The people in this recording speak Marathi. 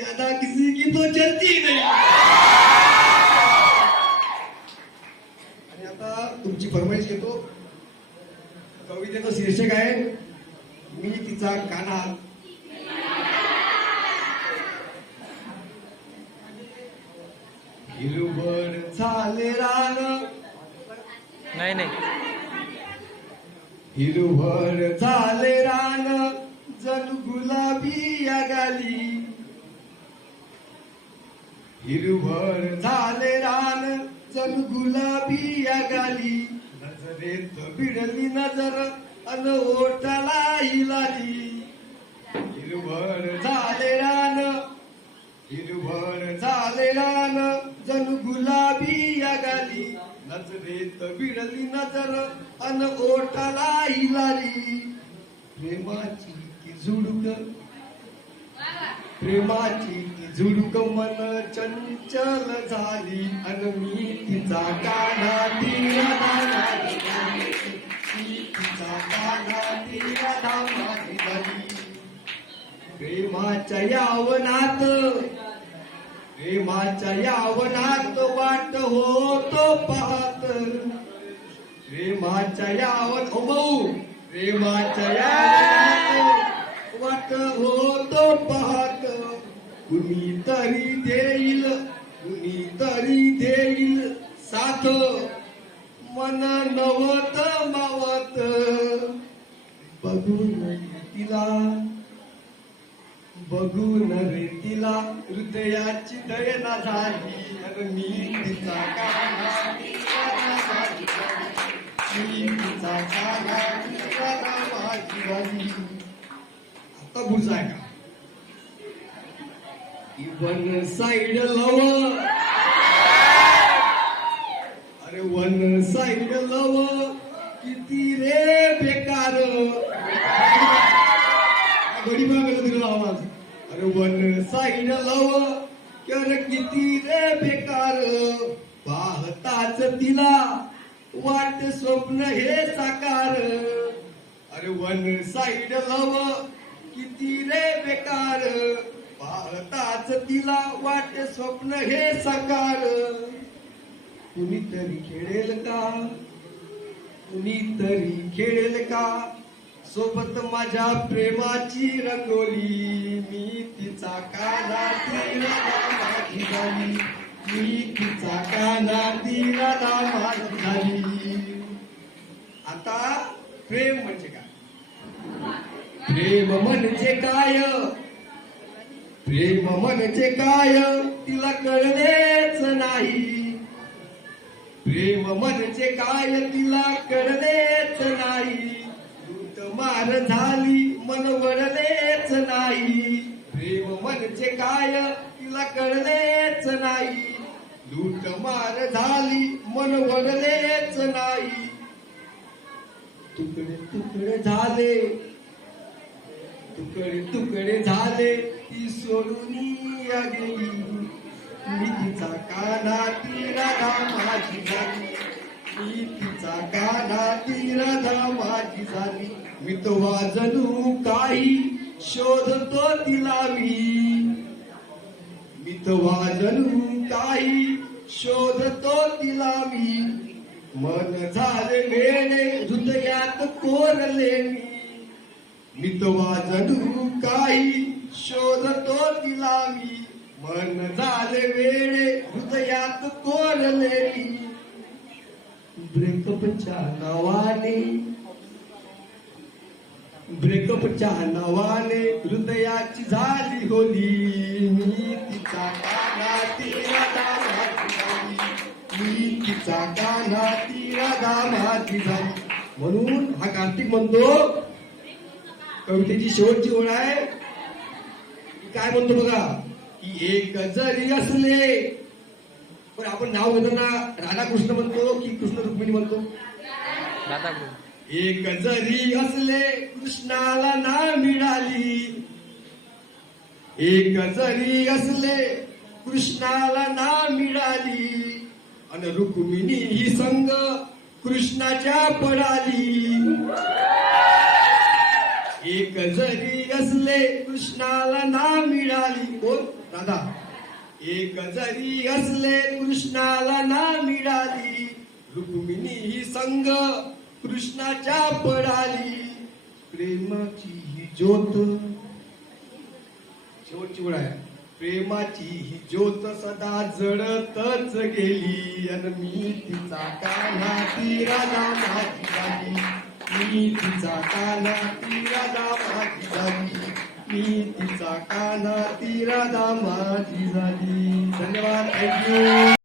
ज्यादा किसी की तो चलती नाही। आणि आता तुमची फरमाईश घेतो. कवितेचं शीर्षक आहे मी तिचा काना हिरवळ झाले रान. नाही नाही. हिरवळ झाले रान. जणू गुलाबी या गाली. हिरवळ झाले रान जणू गुलाबी या गाली. नजरेत बिडली नजर अन ओटाला हिलाली हिरवळ झाले रान हिरवळ झाले रान जणू गुलाबी या गाली. नजरेत बिडली नजर अन ओटाला हिलाली प्रेमाची ती झुडूक प्रेमाची झुडूक मन चंचल झाली अन मी तिचा काना तिला दाना तिचा काना तिला दाना दिला. प्रेमाच्या यावनात प्रेमाच्या यावनात वाट होतो पाहत प्रेमाच्या यावन हो भाऊ प्रेमाच्या या कुणीतरी देईल कुणीतरी देईल साथ. मन नवत मावत. बघून तिला बघून रे तिला. हृदयाची दयना झाली अन मी तिचा काना मी तिचा काना माझी आता पुढचा का? वन साइड लव अरे वन साइड लव किती रे बेकार. गरीबा मागलं तुला आवाज. अरे वन साइड लव कर किती रे बेकार. पाहताच तिला वाट स्वप्न हे साकार. अरे वन साइड लव किती रे बेकार. पाहताच तिला वाटे स्वप्न हे साकार. कुणीतरी खेळेल का? कुणीतरी खेळेल का? सोबत माझ्या प्रेमाची रंगोली. मी तिचा काना माझी झाली. मी तिचा काना तिला माझी झाली. आता प्रेम म्हणजे काय? प्रेम म्हणजे काय? प्रेम म्हणजे काय? तिला कळलेच नाही. प्रेम म्हणजे काय? तिला कळलेच नाही. मार झाली मन वळलेच नाही. प्रेम म्हणजे काय? तिला कळलेच नाही. लूट मार झाली मन वळलेच नाही. तुकडे तुकडे झाले तुकडे तुकडे झाले ती सोडून गेली मी तिचा काना ती राधा माझी झाली मी तिचा काना ती राधा माझी झाली मी तो वाजनू काही शोधतो तिला मी. मी तो वाजनू काही शोधतो तिला मी. मन झाले वेळे हृदयात कोरले मी. मी तो वाजनू काही शोधतो तिला मी. मन झाले वेळे हृदयात कोरले ब्रेकअपच्या नावाने ब्रेकअपच्या नावाने हृदयाची झाली होली. मी तिचा काना तिला दामाची मी तिचा काना तिला दामाची झाली. म्हणून हा कार्तिक म्हणतो कवितेची शेवटची ओळ आहे. काय म्हणतो बघा की एक जरी असले पण आपण नाव घेताना राधाकृष्ण म्हणतो की कृष्ण रुक्मिणी म्हणतो? एक जरी असले कृष्णाला ना मिळाली. एक जरी असले कृष्णाला ना मिळाली. आणि रुक्मिणी ही संग कृष्णाच्या पडाली. एक जरी असले कृष्णाला ना मिळाली कोण दादा एक जरी असले कृष्णाला ना मिळाली रुक्मिणी ही संग कृष्णाच्या पडाली प्रेमाची ही ज्योत. शेवटची वेळ आहे. प्रेमाची ही ज्योत सदा जळतच गेली. आणि मी तिचा काना ती राधा माझी झाली मी तिचा काना ती राधा माझी झाली मी तिचा काना ती राधा माझी झाली धन्यवाद थँक्यू